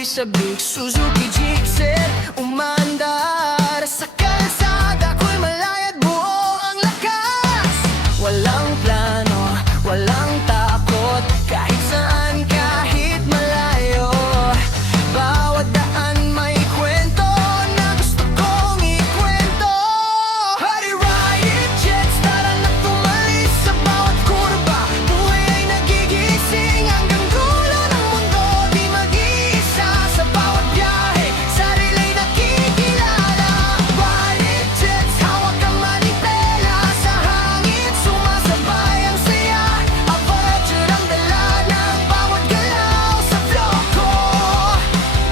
ako'y sabik Suzuki Gixxer, umandar sa kalsada ko'y malayat buo ang lakas. Walang plano, walang takot, kahit saan, kahit malayo. Bawat daan may kwento na gusto kong ikwento. Hari riot jets, tara na tumalis sa bawat kurba. Buhay ay nagigising hanggang dulo ng mundo. Di mag-iisa sa bawat biyahe, sarila'y nakikilala. Riot jets, hawak ang manipela sa hangin, sumasabay ang saya. Aperture ang dala ng bawat galaw sa flow ko.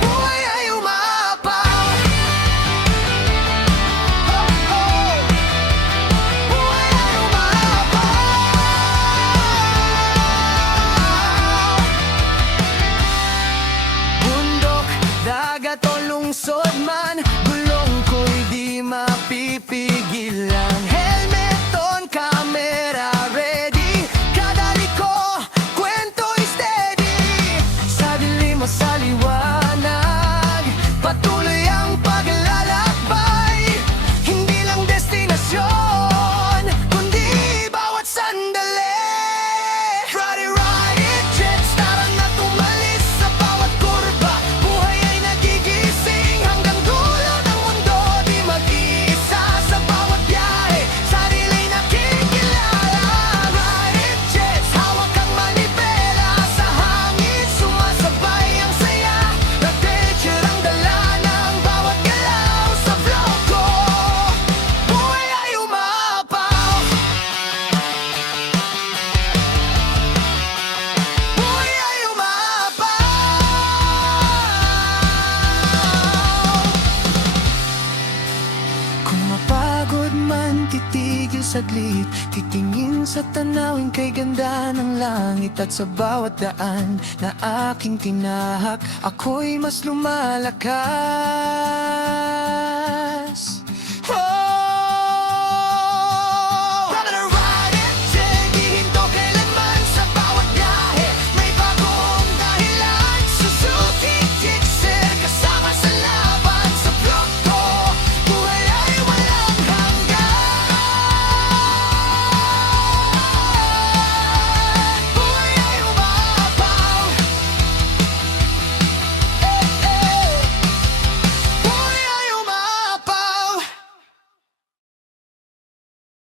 Buhay ay umapaw. Oh, oh. Buhay ay umapaw. Bundok, dagat o lungsod man, gulong ko'y di mapipigilan. Helmet on, camera ready, kada liko, kwento'y steady. Sa dilim o sa liwanag, patuloy ang paglalakbay. Hindi lang destinasyon, kundi bawat sandali. Riot jets, tara na tumalis sa bawat kurba. Buhay ay nagigising hanggang dulo ng mundo. Di mag-iisa sa bawat biyahe, sarila'y nakikilala. Riot jets, hawak ang manibela sa hangin, sumasabay ang saya. Nag-picture ang dala ng bawat galaw sa flow ko. Buhay ay umapaw. Buhay ay umapaw. Kung mapagod man, titigil saglit. Titingin sa tanawin kay ganda ng langit. At sa bawat daan na aking tinahak, ako'y mas lumalakas.